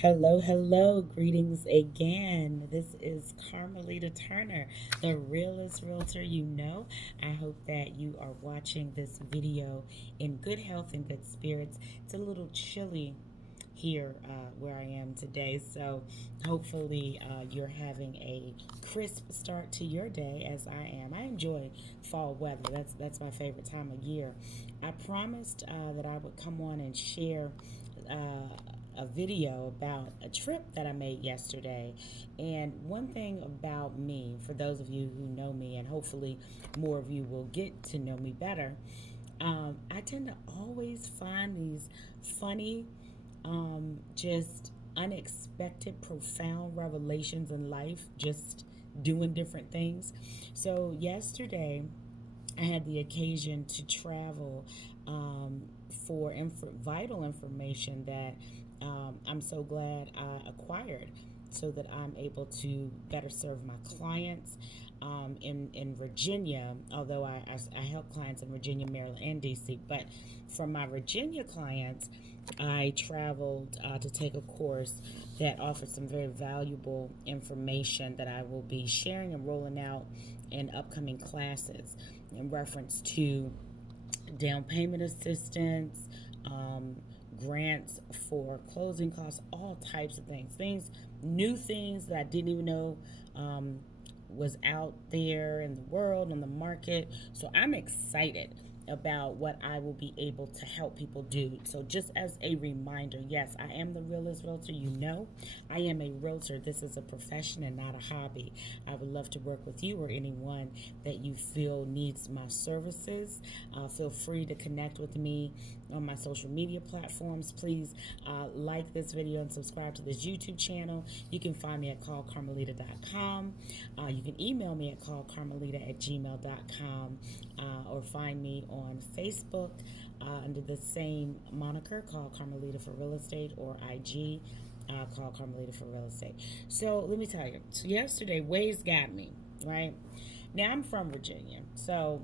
Hello, hello, greetings again. This is Carmelita Turner, the realest realtor you know. I hope that you are watching this video in good health and good spirits. It's a little chilly here where I am today, so hopefully you're having a crisp start to your day as I am. I enjoy fall weather. That's my favorite time of year. I promised that I would come on and share a video about a trip that I made yesterday. And one thing about me, for those of you who know me, and hopefully more of you will get to know me better, I tend to always find these funny, just unexpected, profound revelations in life, just doing different things. So, yesterday, I had the occasion to travel for vital information that I'm so glad I acquired so that I'm able to better serve my clients in Virginia, although I help clients in Virginia, Maryland, and DC. But for my Virginia clients, I traveled to take a course that offered some very valuable information that I will be sharing and rolling out in upcoming classes in reference to down payment assistance, um, grants for closing costs, all types of new things that I didn't even know was out there in the world, on the market. So I'm excited about what I will be able to help people do. So, just as a reminder, yes, I am the realest realtor you know. I am a realtor. This is a profession and not a hobby. I would love to work with you or anyone that you feel needs my services. Feel free to connect with me on my social media platforms. Please like this video and subscribe to this YouTube channel. You can find me at callcarmelita.com. You can email me at callcarmelita@gmail.com or find me on Facebook under the same moniker, Call Carmelita for Real Estate, or IG, Call Carmelita for Real Estate. So let me tell you. So yesterday, Waze got me, right? Now I'm from Virginia, so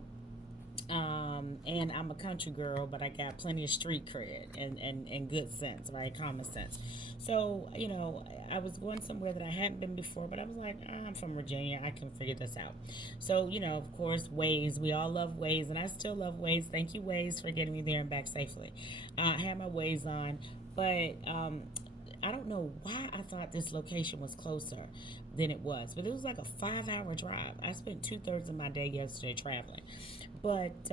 and I'm a country girl, but I got plenty of street cred and good sense, right? Common sense. So, I was going somewhere that I hadn't been before, but I was like, I'm from Virginia. I can figure this out. So, of course, Waze. We all love Waze, and I still love Waze. Thank you, Waze, for getting me there and back safely. I had my Waze on, but I don't know why I thought this location was closer than it was, but it was like a 5 hour drive. I spent 2/3 of my day yesterday traveling. But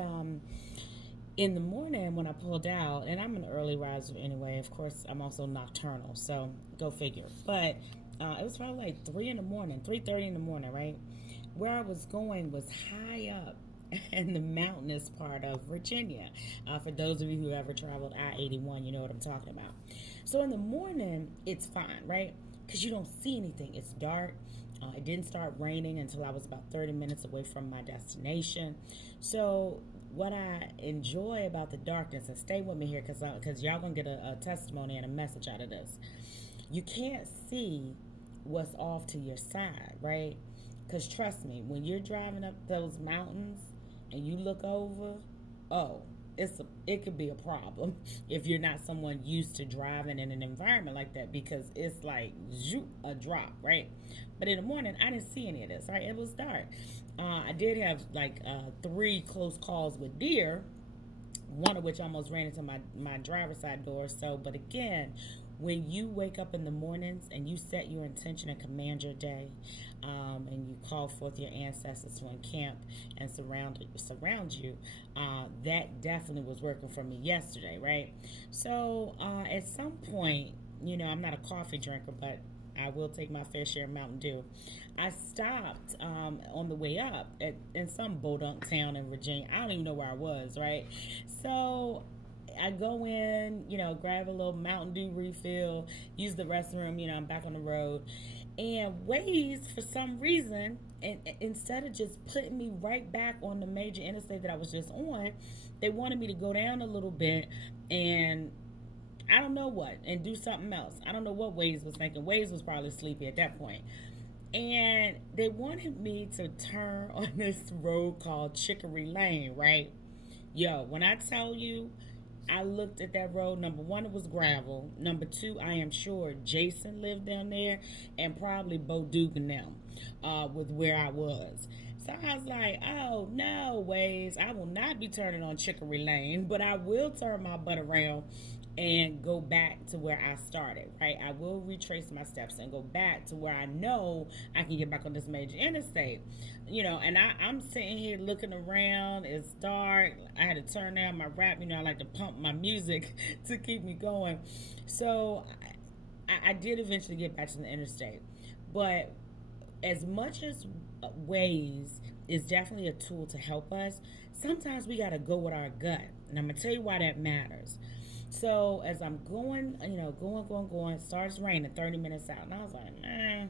in the morning when I pulled out, and I'm an early riser anyway, of course, I'm also nocturnal, so go figure. But it was probably like 3 in the morning, 3:30 in the morning, right? Where I was going was high up in the mountainous part of Virginia. For those of you who ever traveled I-81, you know what I'm talking about. So in the morning, it's fine, right? Because you don't see anything. It's dark. It didn't start raining until I was about 30 minutes away from my destination. So what I enjoy about the darkness, and stay with me here because y'all gonna get a testimony and a message out of this. You can't see what's off to your side, right? Because trust me, when you're driving up those mountains and you look over, oh, it could be a problem if you're not someone used to driving in an environment like that, because it's like zoop, a drop, right? But in the morning, I didn't see any of this, right? It was dark. I did have like three close calls with deer, one of which almost ran into my driver's side door. So, but again, when you wake up in the mornings and you set your intention and command your day, and you call forth your ancestors to encamp and surround you, that definitely was working for me yesterday, right? So at some point, I'm not a coffee drinker, but I will take my fair share of Mountain Dew. I stopped on the way up in some bodunk town in Virginia. I don't even know where I was, right? So I go in, grab a little Mountain Dew refill, use the restroom, I'm back on the road. And Waze, for some reason, and instead of just putting me right back on the major interstate that I was just on, they wanted me to go down a little bit and I don't know what, and do something else. I don't know what Waze was thinking. Waze was probably sleepy at that point. And they wanted me to turn on this road called Chicory Lane, right? Yo, when I tell you, I looked at that road. Number one, it was gravel. Number two, I am sure Jason lived down there, and probably Bo Duke and them, with where I was. So I was like, oh no, Waze, I will not be turning on Chicory Lane, but I will turn my butt around and go back to where I started, right? I will retrace my steps and go back to where I know I can get back on this major interstate. And I'm sitting here looking around. It's dark. I had to turn down my rap. I like to pump my music to keep me going. So I did eventually get back to the interstate. But as much as Waze is definitely a tool to help us, sometimes we got to go with our gut. And I'm going to tell you why that matters. So as I'm going, going, it starts raining 30 minutes out. And I was like,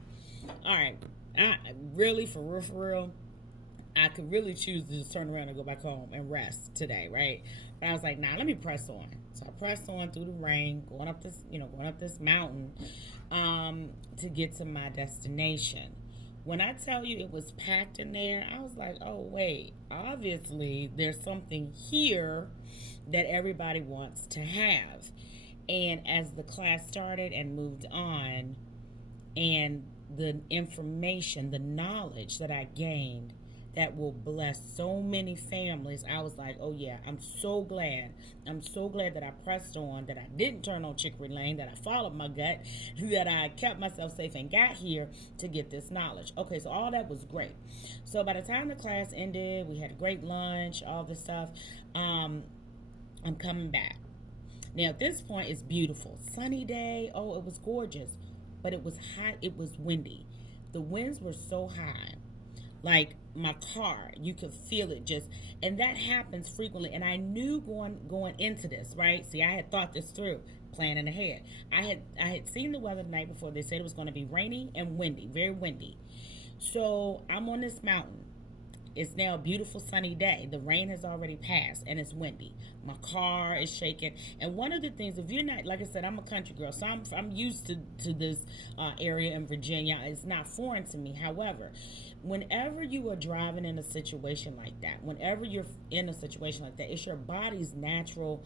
all right. I really, for real, I could really choose to just turn around and go back home and rest today, right? But I was like, nah, let me press on. So I pressed on through the rain, going up this mountain, to get to my destination. When I tell you it was packed in there, I was like, oh wait, obviously there's something here that everybody wants to have. And as the class started and moved on, and the information, the knowledge that I gained that will bless so many families, I was like, oh yeah, I'm so glad. I'm so glad that I pressed on, that I didn't turn on Chicory Lane, that I followed my gut, that I kept myself safe and got here to get this knowledge. Okay, so all that was great. So by the time the class ended, we had a great lunch, all this stuff. I'm coming back. Now at this point, it's beautiful. Sunny day. Oh, it was gorgeous. But it was hot. It was windy. The winds were so high. Like my car, you could feel it just, and that happens frequently. And I knew going into this, right? See, I had thought this through, planning ahead. I had seen the weather the night before. They said it was going to be rainy and windy, very windy. So I'm on this mountain. It's now a beautiful sunny day. The rain has already passed and it's windy. My car is shaking. And one of the things, if you're not, like I said, I'm a country girl, so I'm used to this area in Virginia. It's not foreign to me. However, whenever you are driving in a situation like that, whenever you're in a situation like that, it's your body's natural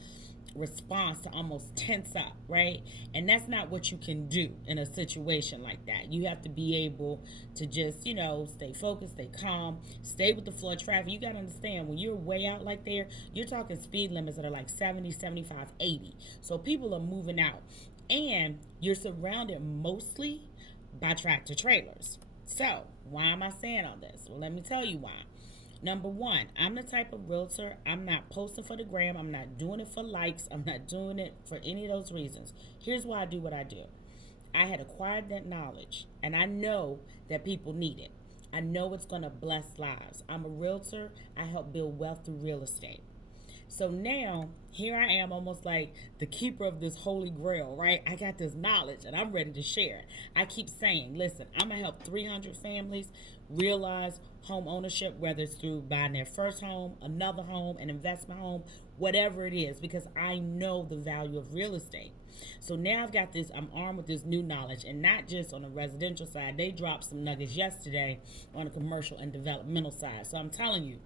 response to almost tense up, right? And that's not what you can do in a situation like that. You have to be able to just, stay focused, stay calm, stay with the flow of traffic. You got to understand, when you're way out like there, you're talking speed limits that are like 70, 75, 80. So people are moving out. And you're surrounded mostly by tractor trailers. So why am I saying all this? Well, let me tell you why. Number one, I'm the type of realtor, I'm not posting for the gram. I'm not doing it for likes. I'm not doing it for any of those reasons. Here's why I do what I do. I had acquired that knowledge, and I know that people need it. I know it's going to bless lives. I'm a realtor. I help build wealth through real estate. So now, here I am, almost like the keeper of this holy grail, right? I got this knowledge and I'm ready to share it. I keep saying, listen, I'm going to help 300 families realize home ownership, whether it's through buying their first home, another home, an investment home, whatever it is, because I know the value of real estate. So now I've got this, I'm armed with this new knowledge, and not just on the residential side. They dropped some nuggets yesterday on the commercial and developmental side. So I'm telling you,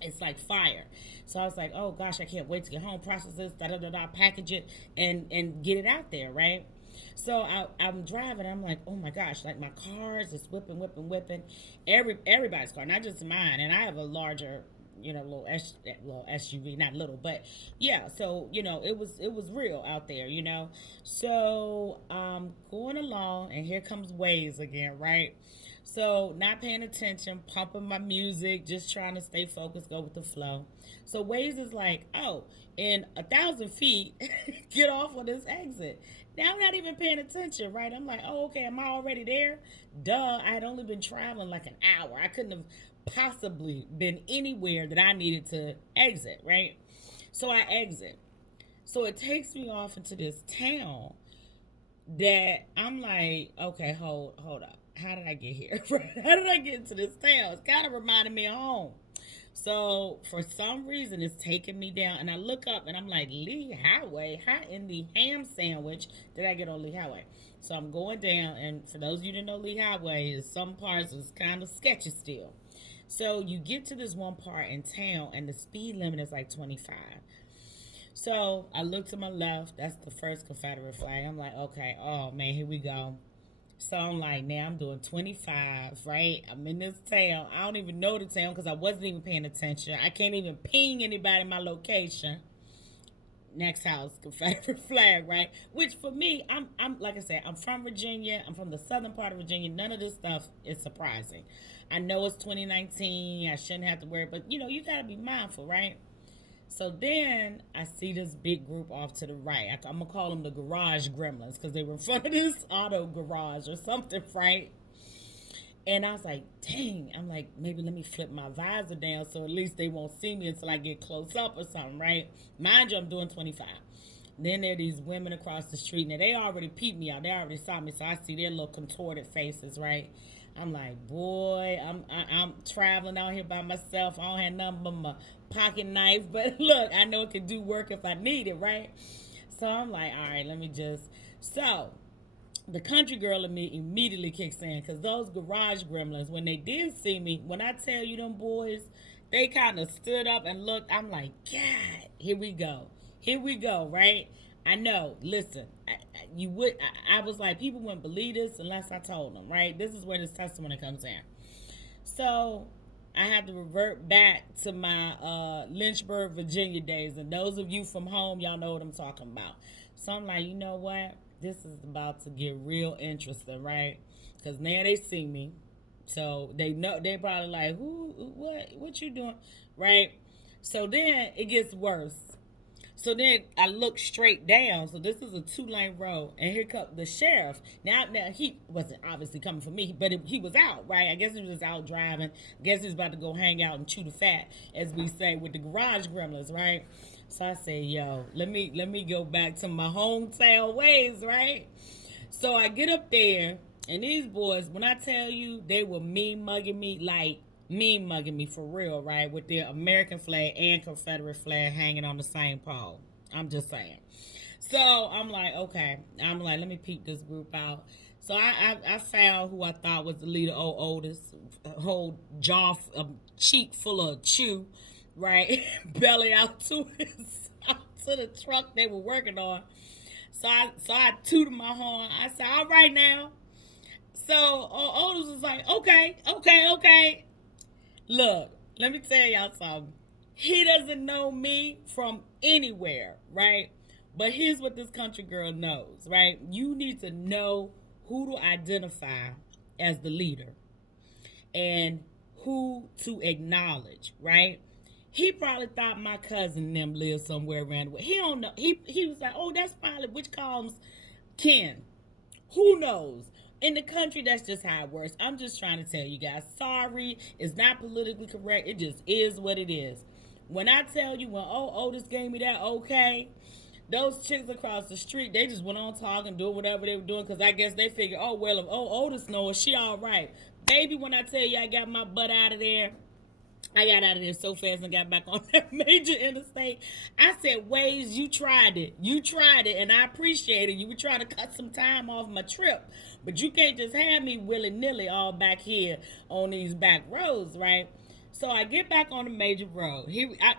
it's like fire. So I was like, oh gosh, I can't wait to get home, process this, package it, and get it out there, right? So I'm driving. I'm like, oh my gosh, like my cars is whipping. Everybody's car, not just mine. And I have a larger, little SUV, not little, but yeah. So it was real out there, So going along, and here comes Waze again, right? So not paying attention, pumping my music, just trying to stay focused, go with the flow. So Waze is like, oh, in 1,000 feet, get off on this exit. Now I'm not even paying attention, right? I'm like, oh, okay, am I already there? Duh, I had only been traveling like an hour. I couldn't have possibly been anywhere that I needed to exit, right? So I exit. So it takes me off into this town that I'm like, okay, hold up. How did I get here? How did I get into this town? It's kind of reminding me of home. So for some reason, it's taking me down, and I look up and I'm like, Lee Highway? How in the ham sandwich did I get on Lee Highway? So I'm going down, and for those of you that know Lee Highway, some parts is kind of sketchy still. So you get to this one part in town, and the speed limit is like 25. So I look to my left. That's the first Confederate flag. I'm like, okay, oh man, here we go. So I'm like, now I'm doing 25, right? I'm in this town. I don't even know the town because I wasn't even paying attention. I can't even ping anybody in my location. Next house, Confederate flag, right? Which for me, I'm like I said, I'm from Virginia. I'm from the southern part of Virginia. None of this stuff is surprising. I know it's 2019. I shouldn't have to worry, but you gotta be mindful, right? So then I see this big group off to the right. I'm gonna call them the garage gremlins because they were in front of this auto garage or something, right? And I was like, dang, I'm like, maybe let me flip my visor down so at least they won't see me until I get close up or something, right? Mind you, I'm doing 25. Then there are these women across the street. Now, they already peeped me out. They already saw me, so I see their little contorted faces, right? I'm like, boy, I'm traveling out here by myself. I don't have nothing but my pocket knife. But look, I know it can do work if I need it, right? So I'm like, all right, let me just. So the country girl in me immediately kicks in because those garage gremlins, when they did see me, when I tell you them boys, they kind of stood up and looked. I'm like, God, here we go. Here we go, right? I know. Listen, I was like, people wouldn't believe this unless I told them, right? This is where this testimony comes in. So I had to revert back to my Lynchburg, Virginia days. And those of you from home, y'all know what I'm talking about. So I'm like, you know what? This is about to get real interesting, right? Because now they see me. So they know, they probably like, what you doing? Right? So then it gets worse. So then I look straight down. So this is a 2-lane road, and here comes the sheriff. Now he wasn't obviously coming for me, but he was out, right? I guess he was just out driving. I guess he was about to go hang out and chew the fat, as we say, with the garage gremlins, right? So I said, yo, let me go back to my hometown ways, right? So I get up there, and these boys, when I tell you, they were mean mugging me, like mean mugging me for real, right? With their American flag and Confederate flag hanging on the same pole. I'm just saying. So I'm like, okay. I'm like, let me peep this group out. So I found who I thought was the leader, old Otis, a whole jaw, a cheek full of chew, right? Belly out to out to the truck they were working on. So I tooted my horn. I said, all right now. So Otis was like, okay, okay, okay. Look, let me tell y'all something. He doesn't know me from anywhere, right? But here's what this country girl knows, right? You need to know who to identify as the leader and who to acknowledge, right? He probably thought my cousin and them lived somewhere around. He don't know. He was like, oh, that's probably which comes Ken. Who knows? In the country, that's just how it works. I'm just trying to tell you guys. Sorry, it's not politically correct. It just is what it is. When I tell you, when Otis gave me that okay, those chicks across the street, they just went on talking, doing whatever they were doing, because I guess they figured, oh, well, if Otis knows, she all right. Baby, when I tell you I got my butt out of there, I got out of there so fast and got back on that major interstate. I said, Waze, you tried it. You tried it, and I appreciate it. You were trying to cut some time off my trip. But you can't just have me willy-nilly all back here on these back roads, right? So I get back on the major road.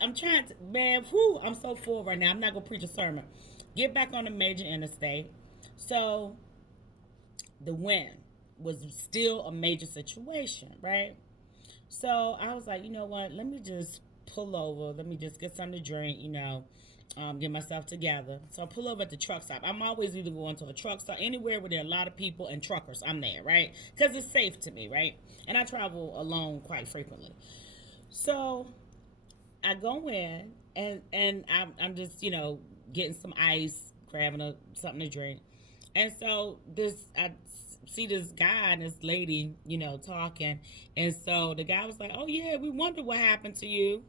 I'm trying to, man, I'm so full right now. I'm not going to preach a sermon. Get back on the major interstate. So the wind was still a major situation, right? So I was like, you know what? Let me just pull over. Let me just get something to drink, get myself together. So I pull over at the truck stop. I'm always either going to a truck stop, anywhere where there are a lot of people and truckers. I'm there, right? Because it's safe to me, right? And I travel alone quite frequently. So I go in and I'm just, getting some ice, grabbing something to drink. And so I see this guy and this lady, talking. And so the guy was like, oh, yeah, we wonder what happened to you.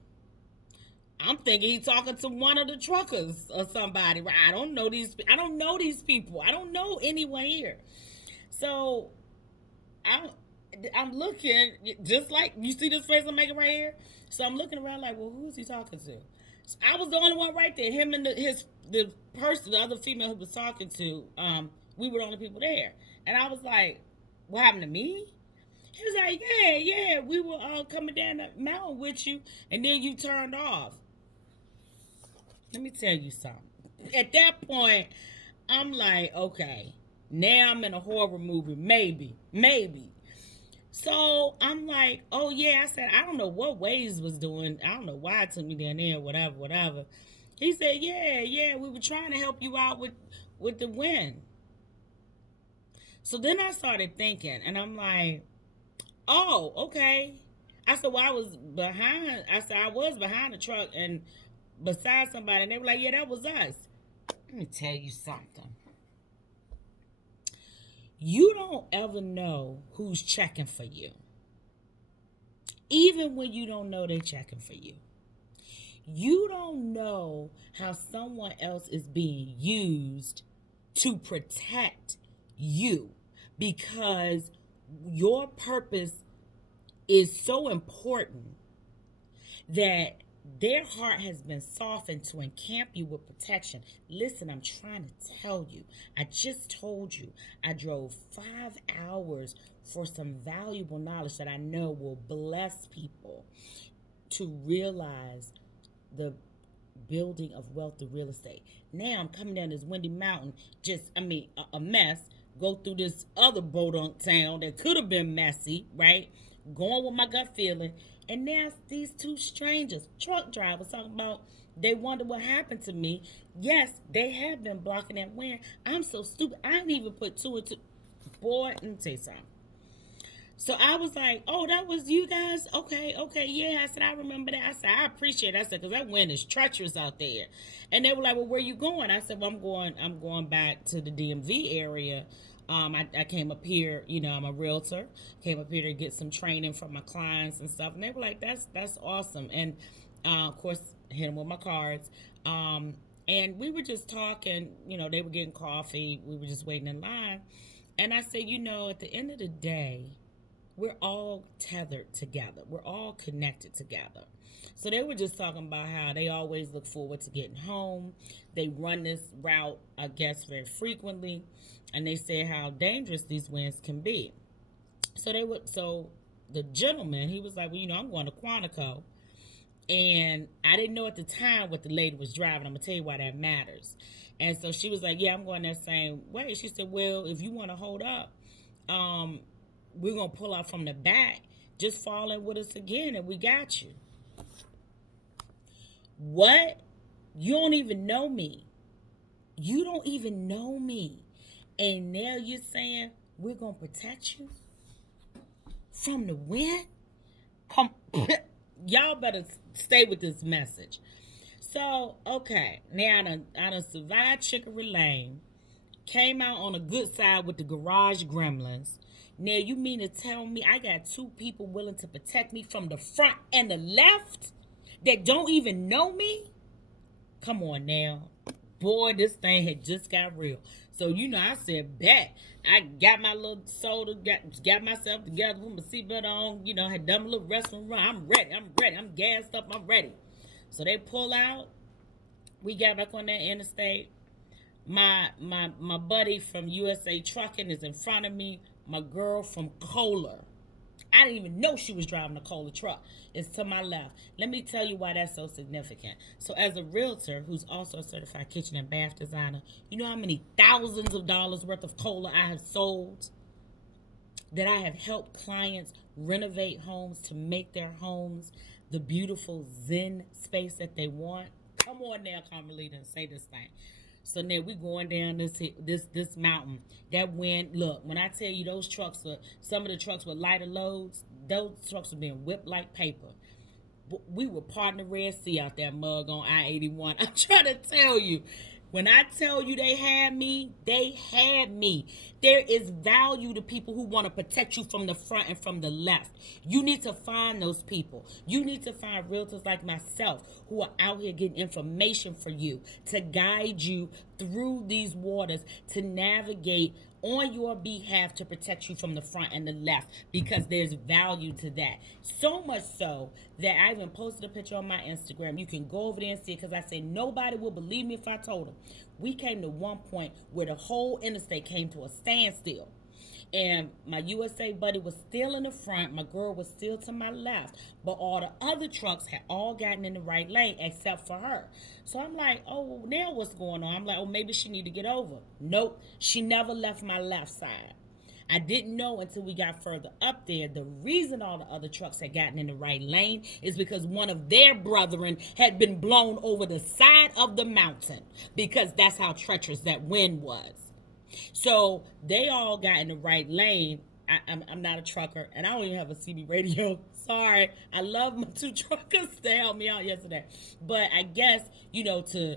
I'm thinking he's talking to one of the truckers or somebody. I don't know these people. I don't know anyone here. So I'm looking, just like you see this face I'm making right here. So I'm looking around like, well, who's he talking to? So I was the only one right there. Him and the person, the other female who was talking to, we were the only people there. And I was like, what happened to me? He was like, yeah, we were coming down the mountain with you, and then you turned off. Let me tell you something. At that point, I'm like, okay, now I'm in a horror movie. Maybe, maybe. So I'm like, oh yeah. I said, I don't know what Waze was doing. I don't know why it took me down there, whatever, whatever. He said, yeah, yeah, we were trying to help you out with the wind. So then I started thinking, and I'm like, oh, okay. I said, well, I was behind. I said, I was behind the truck and beside somebody, and they were like, yeah, that was us. Let me tell you something. You don't ever know who's checking for you, even when you don't know they're checking for you. You don't know how someone else is being used to protect you because your purpose is so important that their heart has been softened to encamp you with protection. Listen, I'm trying to tell you. I just told you I drove 5 hours for some valuable knowledge that I know will bless people to realize the building of wealth through real estate. Now I'm coming down this windy mountain, a mess. Go through this other bodunk town that could have been messy, right? Going with my gut feeling. And now these two strangers, truck drivers, talking about they wonder what happened to me. Yes, they have been blocking that wind. I'm so stupid. I didn't even put two and two. Boy, let me tell you something. So I was like, oh, that was you guys? Okay, okay, yeah. I said, I remember that. I said, I appreciate it. I said, because that wind is treacherous out there. And they were like, well, where you going? I said, well, I'm going back to the DMV area. I came up here, I'm a realtor. Came up here to get some training from my clients and stuff. And they were like, that's awesome. And of course, hit them with my cards. And we were just talking, they were getting coffee. We were just waiting in line. And I said, at the end of the day, we're all tethered together. We're all connected together. So they were just talking about how they always look forward to getting home. They run this route, I guess, very frequently. And they said how dangerous these winds can be. So the gentleman, he was like, well, I'm going to Quantico. And I didn't know at the time what the lady was driving. I'm going to tell you why that matters. And so she was like, yeah, I'm going that same way. She said, well, if you want to hold up, we're going to pull out from the back. Just fall in with us again and we got you. What? You don't even know me. You don't even know me. And now you're saying we're going to protect you from the wind? Come, y'all better stay with this message. So, okay. Now I done survived Chicory Lane. Came out on a good side with the garage gremlins. Now you mean to tell me I got two people willing to protect me from the front and the left that don't even know me? Come on now. Boy, this thing had just got real. So, I said, bet. I got my little soda, got myself together, with my seatbelt on, had done a little wrestling run. I'm ready. I'm gassed up. I'm ready. So they pull out. We got back on that interstate. My buddy from USA Trucking is in front of me. My girl from Kohler, I didn't even know she was driving a Kohler truck, is to my left. Let me tell you why that's so significant. So as a realtor who's also a certified kitchen and bath designer, you know how many thousands of dollars worth of Kohler I have sold? That I have helped clients renovate homes to make their homes the beautiful Zen space that they want. Come on now, Carmelita, and say this thing. So now we going down this mountain. That wind, look, when I tell you some of the trucks with lighter loads, those trucks were being whipped like paper. We were parting the Red Sea out there, mug on I-81. I'm trying to tell you. When I tell you they had me, they had me. There is value to people who want to protect you from the front and from the left. You need to find those people. You need to find realtors like myself who are out here getting information for you to guide you through these waters, to navigate on your behalf to protect you from the front and the left, because there's value to that. So much so that I even posted a picture on my Instagram. You can go over there and see it, because I said nobody will believe me if I told them. We came to one point where the whole interstate came to a standstill. And my USA buddy was still in the front. My girl was still to my left. But all the other trucks had all gotten in the right lane except for her. So I'm like, oh, well, now what's going on? I'm like, oh, maybe she need to get over. Nope, she never left my left side. I didn't know until we got further up there. The reason all the other trucks had gotten in the right lane is because one of their brethren had been blown over the side of the mountain, because that's how treacherous that wind was. So they all got in the right lane. I'm not a trucker, and I don't even have a CB radio. Sorry. I love my two truckers. They helped me out yesterday. But I guess, to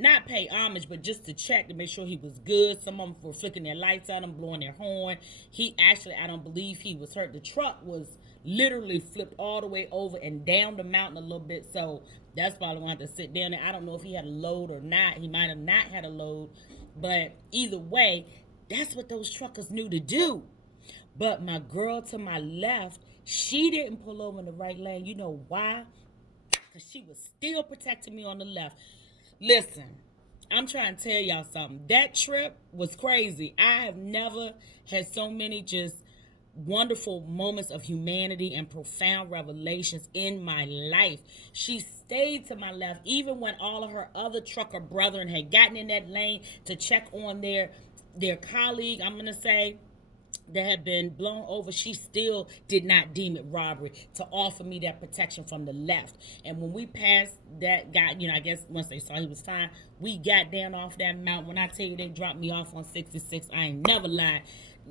not pay homage, but just to check to make sure he was good. Some of them were flicking their lights at him, blowing their horn. He actually, I don't believe he was hurt. The truck was literally flipped all the way over and down the mountain a little bit. So that's probably why I had to sit down there. I don't know if he had a load or not. He might have not had a load. But either way, that's what those truckers knew to do. But my girl to my left, she didn't pull over in the right lane. You know why? Because she was still protecting me on the left. Listen, I'm trying to tell y'all something. That trip was crazy. I have never had so many just wonderful moments of humanity and profound revelations in my life. She stayed to my left even when all of her other trucker brethren had gotten in that lane to check on their colleague, I'm going to say, that had been blown over. She still did not deem it robbery to offer me that protection from the left. And when we passed that guy, I guess once they saw he was fine, we got down off that mountain. When I tell you they dropped me off on 66, I ain't never lied.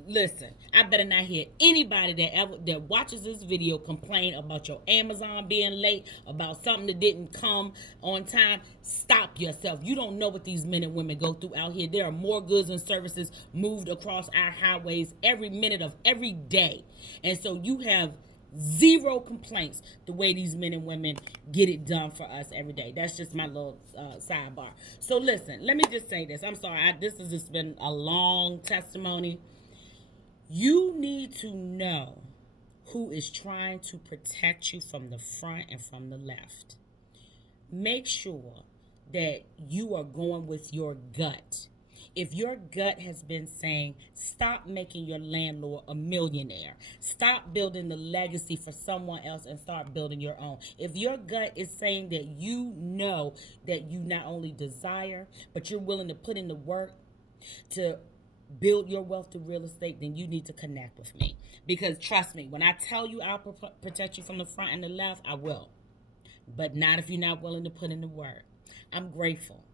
Listen, I better not hear anybody that watches this video complain about your Amazon being late, about something that didn't come on time. Stop yourself. You don't know what these men and women go through out here. There are more goods and services moved across our highways every minute of every day. And so you have zero complaints the way these men and women get it done for us every day. That's just my little sidebar. So listen, let me just say this. I'm sorry. This has just been a long testimony. You need to know who is trying to protect you from the front and from the left. Make sure that you are going with your gut. If your gut has been saying, stop making your landlord a millionaire, stop building the legacy for someone else and start building your own. If your gut is saying that you know that you not only desire, but you're willing to put in the work to build your wealth through real estate, then you need to connect with me. Because trust me, when I tell you I'll protect you from the front and the left, I will. But not if you're not willing to put in the work. I'm grateful.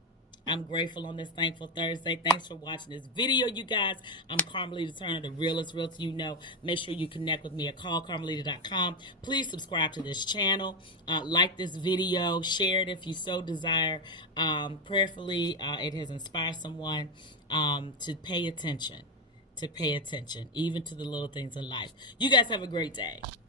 I'm grateful on this Thankful Thursday. Thanks for watching this video, you guys. I'm Carmelita Turner, the realest realtor you know. Make sure you connect with me at callcarmelita.com. Please subscribe to this channel. Like this video. Share it if you so desire. Prayerfully, it has inspired someone to pay attention. Even to the little things in life. You guys have a great day.